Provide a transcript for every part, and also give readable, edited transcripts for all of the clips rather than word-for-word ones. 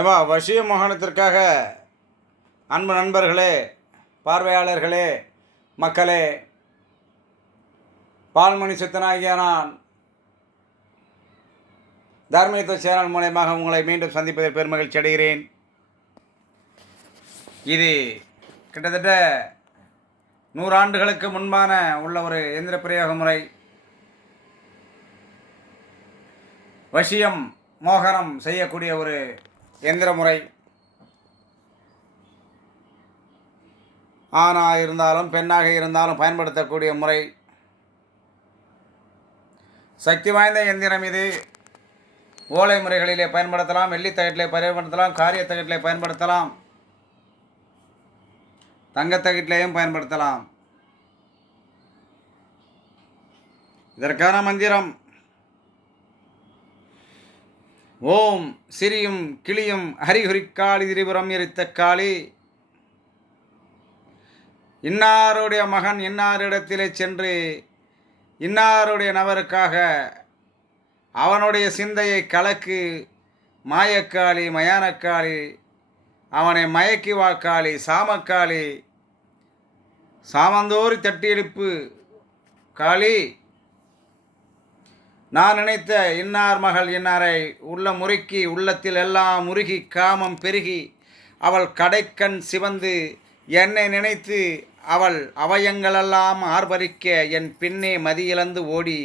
ஏமா வசிய மோகனத்திற்காக அன்பு நண்பர்களே, பார்வையாளர்களே, மக்களே, பால்மணி சித்தனாகிய நான் தார்மீக சேனல் மூலயமாக உங்களை மீண்டும் சந்திப்பதில் பெருமகிழ்ச்சி அடைகிறேன். இது கிட்டத்தட்ட 100 ஆண்டுகளுக்கு முன்பான உள்ள ஒரு எந்திர பிரயோக முறை. வசியம் மோகனம் செய்யக்கூடிய ஒரு எந்திர முறை. ஆணாக இருந்தாலும் பெண்ணாக இருந்தாலும் பயன்படுத்தக்கூடிய முறை. சக்தி வாய்ந்த எந்திரம் இது. ஓலை முறைகளிலே பயன்படுத்தலாம், வெள்ளித்தகட்டிலே பயன்படுத்தலாம், காரியத்தகட்டிலே பயன்படுத்தலாம், தங்கத்தகட்டிலேயும் பயன்படுத்தலாம். இதற்கான மந்திரம் ஓம் சிறியும் கிளியும் ஹரிஹுரிக்காளி திரிபுரம் எரித்த காளி. இன்னாருடைய மகன் இன்னாரிடத்திலே சென்று இன்னாருடைய நபருக்காக அவனுடைய சிந்தையை கலக்கு மாயக்காளி மயானக்காளி, அவனை மயக்கி வாக்காளி சாமக்காளி, சாமந்தோறி தட்டி எழுப்பு காளி. நான் நினைத்த இன்னார் மகள் இன்னாரை உள்ள முறுக்கி உள்ளத்தில் எல்லாம் முருகி காமம் பெருகி அவள் கடைக்கண் சிவந்து என்னை நினைத்து அவள் அவயங்களெல்லாம் ஆர்ப்பரிக்க என் பின்னே மதியிழந்து ஓடி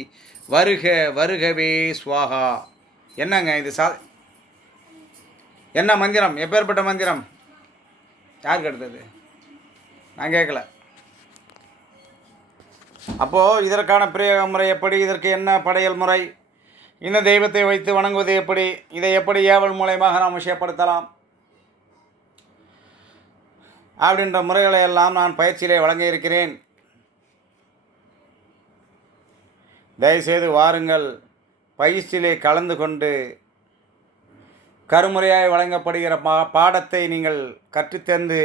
வருக வருகவே சுவாகா. என்னங்க இது என்ன மந்திரம்? எப்பேற்பட்ட மந்திரம்? யாருக்கு எடுத்தது? நான் கேட்கல. அப்போது இதற்கான பிரயோக முறை எப்படி? இதற்கு என்ன படையல் முறை? இந்த தெய்வத்தை வைத்து வணங்குவது எப்படி? இதை எப்படி ஏவல் மூலயமாக நாம் விஷயப்படுத்தலாம் அப்படின்ற முறைகளை எல்லாம் நான் பயிற்சியிலே வழங்க இருக்கிறேன். தயவுசெய்து வாருங்கள், பயிற்சியிலே கலந்து கொண்டு கருமுறையாய் வழங்கப்படுகிற பாடத்தை நீங்கள் கற்றுத்தந்து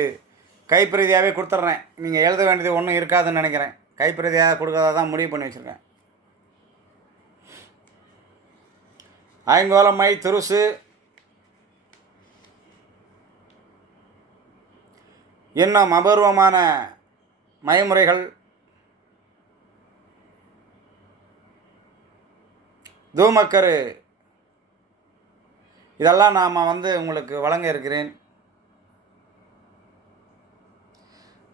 கைப்பிரதியாகவே கொடுத்துட்றேன். நீங்கள் எழுத வேண்டியது ஒன்றும் இருக்காதுன்னு நினைக்கிறேன். கைப்பிரதியாக கொடுக்கறதா தான் முடிவு பண்ணி வச்சுருக்கேன். ஐங்கோலம் மை துருசு இன்னும் அபூர்வமான மயமுறைகள், தூமக்கரு, இதெல்லாம் நாம் உங்களுக்கு வழங்க இருக்கிறேன்.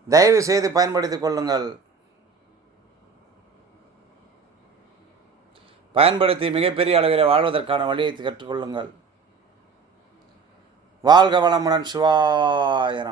தயவு செய்து பயன்படுத்தி கொள்ளுங்கள். பயன்படுத்தி மிகப்பெரிய அளவில் வாழ்வதற்கான வழியை கற்றுக்கொள்ளுங்கள். வாழ்க வளமுடன். சிவாய நமः.